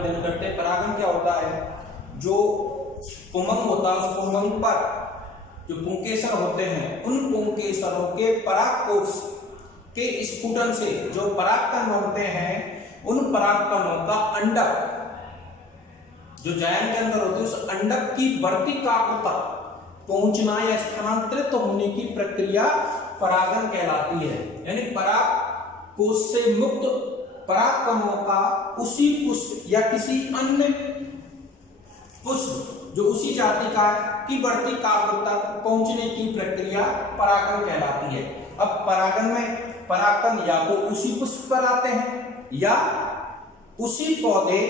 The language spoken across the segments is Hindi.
अध्ययन करते हैं। परागन क्या होता है, जो पुंगम होता है उस पुंगम पर जो पुंकेसर होते हैं, उन पुंकेसरों के परागकोश के स्फुटन से जो परागकण होते हैं, उन परागकणों का अंडक जो जायन के अंदर होते हैं, उस अंडक की बढ़ती काव्यता पहुंचना या स्थानांतरित होने की प्रक्रिया परागन कहलाती है। यानी परागकोश से मुक्त परागकणों का उसी पुष्प या किसी अन्य पुष्प जो उसी जाति का की बढ़ती काव्यता तक पहुंचने की प्रक्रिया परागन कहलाती है। अब परागन में परागकण या तो उसी पुष्प पर आते हैं या उसी पौधे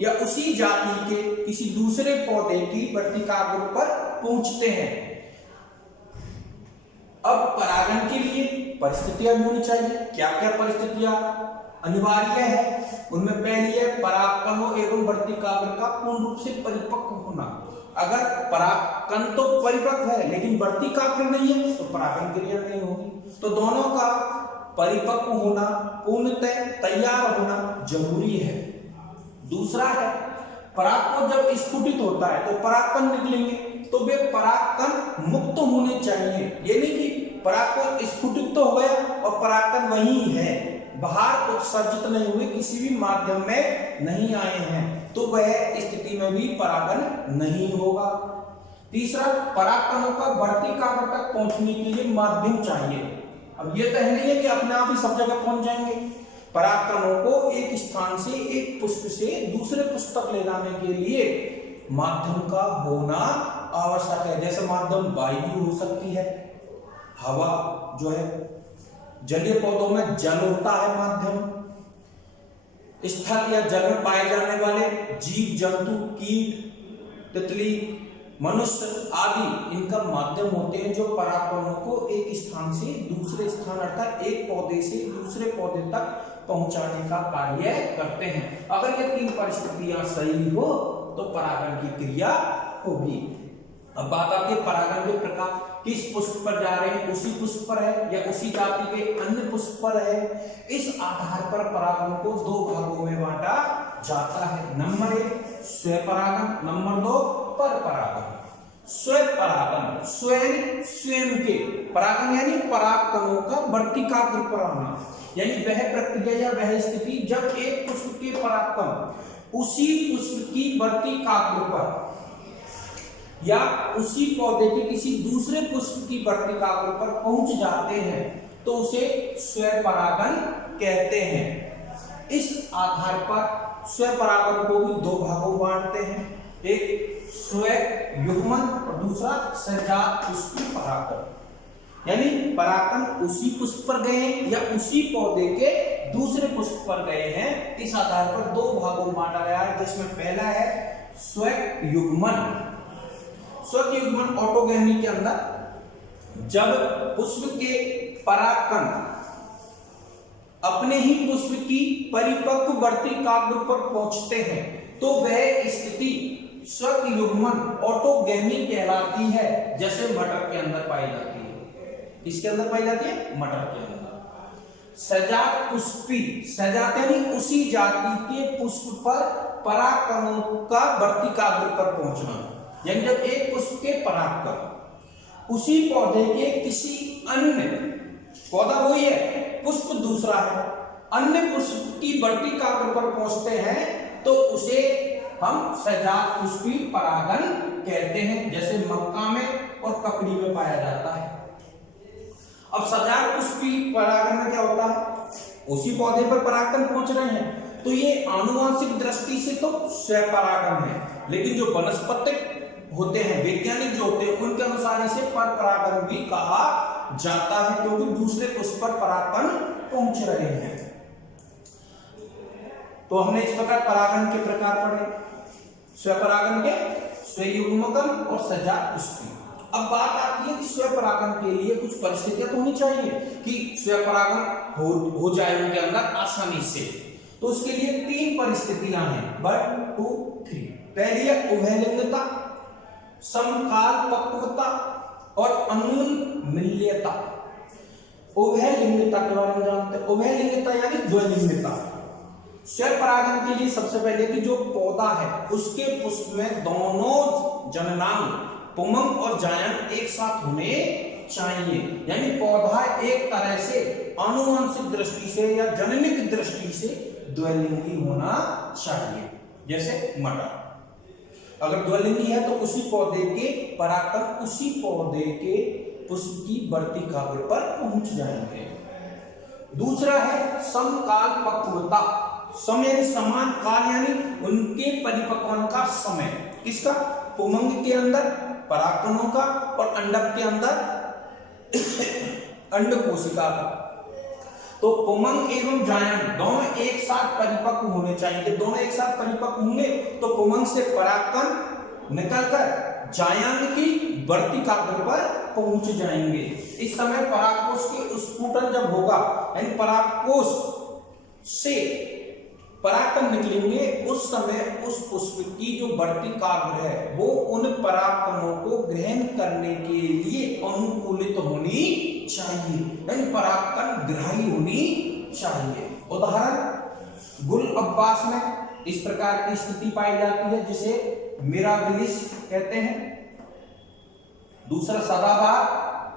या उसी जाति के किसी दूसरे पौधे की बढ़ती काव्य पर पहुंचते हैं। अब परागन के लिए परिस्थितियां भी होनी चाहिए। क्या क्या परिस्थितियां अनिवार्य है? उनमें पहली है परागकणों एवं बढ़ती काव्य का पूर्ण रूप से परिपक्व होना। अगर परागकण तो परिपक्व है लेकिन बढ़ती काव्य नहीं है तो परागन क्रिया नहीं होगी। तो दोनों का परिपक्व होना, पूर्णतः तैयार होना जरूरी है। दूसरा है परागकण जब स्फुटित होता है तो परागकण निकलेंगे, तो वे परागकण मुक्त होने चाहिए। ये नहीं कि परागकण स्फुटित तो हो गया और परागकण वही है, बाहर उत्सर्जित नहीं हुए, किसी भी माध्यम में नहीं आए हैं, तो वह स्थिति में भी परागन नहीं होगा। तीसरा, परागकणों का बढ़ती काव्य तक पहुंचने के लिए माध्यम चाहिए। अब ये तो नहीं है कि अपने आप ही सब जगह पहुंच जाएंगे। परागकणों को एक स्थान से, एक पुष्प से दूसरे पुष्प तक ले जाने के लिए माध्यम का होना आवश्यक है। जैसे माध्यम वायु हो सकती है, हवा जो है, जलीय पौधों में जल होता है माध्यम, स्थल या जल में पाए जाने वाले जीव जंतु, कीट, तितली, मनुष्य आदि इनका माध्यम होते हैं जो परागकणों को एक स्थान से दूसरे स्थान अर्थात एक पौधे से दूसरे पौधे तक पहुंचाने का कार्य करते हैं। अगर ये तीन परिस्थितियां सही हो तो परागन की क्रिया होगी। अब बात आती है परागन के प्रकार, किस पुष्प पर जा रहे हैं, उसी पुष्प पर है या उसी जाति के अन्य पुष्प पर है। इस आधार पर परागन को दो भागों में बांटा जाता है। Number 1 स्वपरागन, number 2 परपरागन। स्वपरागन स्वयं के परागन यानी परागकणों का बढ़ती काव्य पर आना, यानी वह प्रक्रिया या वह स्थिति जब एक पुष्प के परागकण उसी पुष्प की बढ़ती काव्य पर या उसी पौधे के किसी दूसरे पुष्प की बढ़ती काव्य पर पहुंच जाते हैं तो उसे स्वपरागन कहते हैं। इस आधार पर स्वपरागन को भी दो भागों में बांटते हैं, एक स्वयुग्मन और दूसरा सजात पुष्पी परागन। यानी परागकण उसी पुष्प पर गए या उसी पौधे के दूसरे पुष्प पर गए हैं। इस आधार पर दो भागों में बांटा गया है, जिसमें पहला है स्वयुग्मन। स्वयुग्मन ऑटोगैमी के अंदर जब पुष्प के परागकण अपने ही पुष्प की परिपक्व बढ़ती काव्य पर पहुंचते हैं तो वह स्थिति स्वयुग्मन ऑटोगैमी कहलाती है, जैसे मटर के अंदर पाई जाती है। किसके अंदर पाई जाती है? मटर के अंदर। सजात पुष्पी, सजात यानी उसी जाति के पुष्प पर परागकणों का बढ़ती काव्य पर पहुंचना, यानी जब एक पुष्प के परागकण उसी पौधे के किसी अन्य, पौधा वही है, पुष्प दूसरा है, अन्य पुष्प की बढ़ती काव्य पर पहुंचते हैं तो उसे हम सजात पुष्पी परागन कहते हैं, जैसे मक्का में और ककड़ी में पाया जाता है। अब सजात पुष्पी परागन में क्या होता है? उसी पौधे पर परागकण पहुंच रहे हैं तो ये आनुवंशिक दृष्टि से तो स्वपरागन है, लेकिन जो वनस्पतिक होते हैं, वैज्ञानिक जो होते हैं, उनके अनुसार इसे परपरागन भी कहा जाता है, क्योंकि दूसरे पुष्प पर परागकण पहुंच रहे हैं। तो हमने इस प्रकार परागन के प्रकार पढ़े, स्वपरागन के, स्वयुग्मन और सजात पुष्पी। अब बात आती है कि स्वपरागन के लिए कुछ परिस्थितियां तो होनी चाहिए कि स्वपरागन हो जाए उनके अंदर आसानी से। तो उसके लिए 3 परिस्थितियां हैं, 1 2 3। पहली है उभयलिंगता, समकाल पक्वता और अनून्मिल्यता। उभयलिंगता के बारे में जानते हैं। उभयलिंगता यानी द्वलिंगता, स्वपरागण के लिए सबसे पहले कि जो पौधा है उसके पुष्प में दोनों जननांग पुंमंग और जायंग एक साथ होने चाहिए। यानी पौधा एक तरह से आनुवंशिक दृष्टि से या जननिक दृष्टि से द्विलिंगी होना चाहिए। जैसे मटर अगर द्विलिंगी है तो उसी पौधे के परागकण उसी पौधे के पुष्प की बढ़ती काव्य पर पहुंच जाएंगे। दूसरा है समकाल पक्वता। समय समान काल यानी उनके परिपक्वन का समय। किसका? पुंमंग के अंदर परागकणों का और अंडक के अंदर अंड कोशिका का। तो पुंमंग एवं जायंग दोनों एक साथ परिपक्व होने चाहिए। दोनों एक साथ परिपक्व होंगे तो पुंमंग से परागकण निकलकर जायंग की बढ़ती काव्य पर पहुंच जाएंगे। इस समय परागकोश के स्फुटन जब होगा यानी परागकोश से परागकण निकलेंगे उस समय उस पुष्प की जो बढ़ती काव्य है वो उन परागकणों को ग्रहण करने के लिए अनुकूलित होनी चाहिए, यानी परागकण ग्राही होनी चाहिए। उदाहरण गुल अब्बास में इस प्रकार की स्थिति पाई जाती है जिसे मिराबिलिस कहते हैं। दूसरा सदाबहार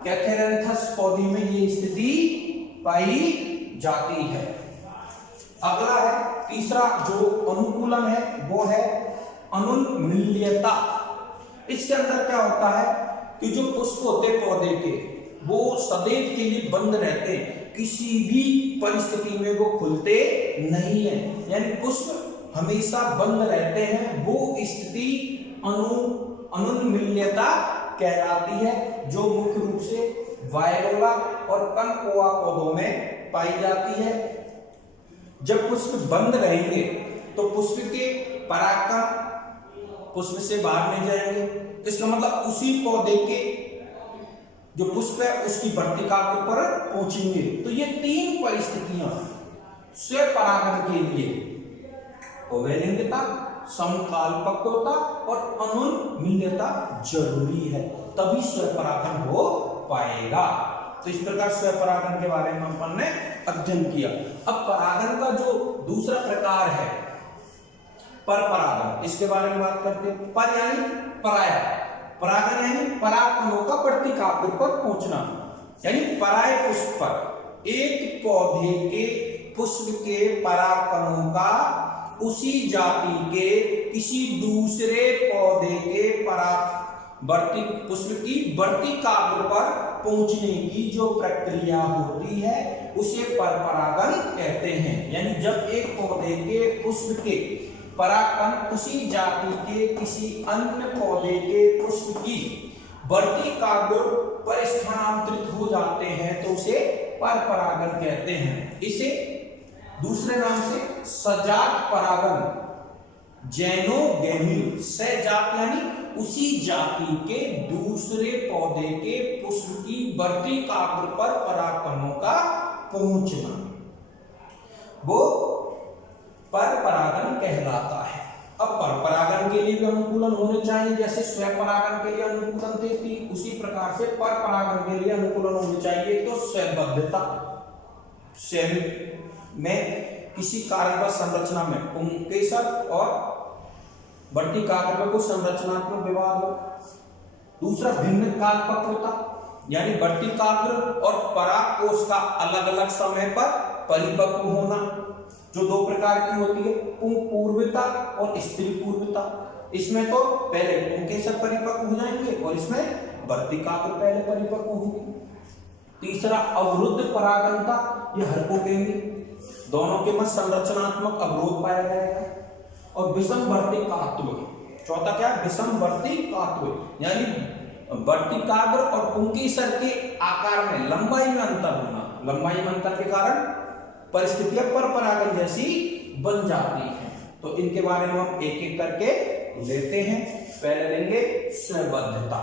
कैथेरेंथस पौधे में ये स्थिति पाई जाती है। अगला है तीसरा जो अनुकूलन है वो है अनुन्मील्यता। इसके अंदर क्या होता है कि जो पुष्प होते पौधे के वो सदैव के लिए बंद रहते हैं, किसी भी परिस्थिति में वो खुलते नहीं है, यानी पुष्प हमेशा बंद रहते हैं। वो स्थिति अनुन्मील्यता कहलाती है जो मुख्य रूप से वायरोला और कनकोआ पौधों में पाई जाती है। जब पुष्प बंद रहेंगे तो पुष्प के परागकण पुष्प से बाहर नहीं जाएंगे। इसका मतलब उसी पौधे के जो पुष्प है उसकी बढ़ती काव्य पर पहुंचेंगे। तो ये तीन परिस्थितियां स्वपरागण के लिए अवैलिंगता, समकालपक्वता और अनुन्मील्यता जरूरी है, तभी स्वपरागण हो पाएगा। तो इस प्रकार स्वपरागण के बारे में अपन ने अध्ययन किया। अब परागण का जो दूसरा प्रकार है परपरागण, इसके बारे में बात करते हैं। पर यानी पराय, परागण यानी परागकणों का बढ़ती काव्य पर पहुंचना, यानी पराय पुष्प पर एक पौधे के पुष्प के परागकणों का उसी जाति के किसी दूसरे पौधे के बढ़ती पुष्प की बढ़ती काव्य पर पहुंचने की जो प्रक्रिया होती है उसे परपरागण कहते हैं। यानी जब एक पौधे के पुष्प के परागकण उसी जाति के किसी अन्य पौधे के पुष्प की बढ़ती काव्य पर स्थानांतरित हो जाते हैं तो उसे परपरागण कहते हैं। इसे दूसरे नाम से सजात परागण, जैनोगेमी, सजात यानी उसी जाति के दूसरे पौधे के पुष्प की बढ़ती काव्य पर परागकणों का पहुंचना, वो परपरागण कहलाता है। अब परपरागण के लिए भी अनुकूलन होने चाहिए, जैसे स्वपरागण के लिए अनुकूलन थे उसी प्रकार से परपरागण के लिए अनुकूलन होने चाहिए। तो स्वबद्धता, में किसी कार्यबद्ध संरचना में पुंकेसर और बढ़ती काव्य में कुछ संरचनात्मक विवाद हो। दूसरा भिन्न कालपक्वता, यानी बढ़ती काव्य और परागकोश का अलग अलग समय पर परिपक्व होना, जो दो प्रकार की होती है, पुंपूर्वता और स्त्री पूर्वता। इसमें तो पहले पुंकेसर परिपक्व हो जाएंगे और इसमें बढ़ती काव्य पहले परिपक्व होंगे। तीसरा अवरुद्ध परागणता, ये हरकोकेंद्री, दोनों के मध्य संरचनात्मक अवरोध पाया जाएगा। और विषम बढ़ती कात्व, चौथा क्या? विषम बढ़ती कात्व, यानी बढ़ती काव्य और पुंकेसर के आकार में लंबाई में अंतर होना। लंबाई में अंतर के कारण परिस्थितियां परपरागण जैसी बन जाती हैं। तो इनके बारे में हम एक एक करके लेते हैं। पहले लेंगे स्वबद्धता।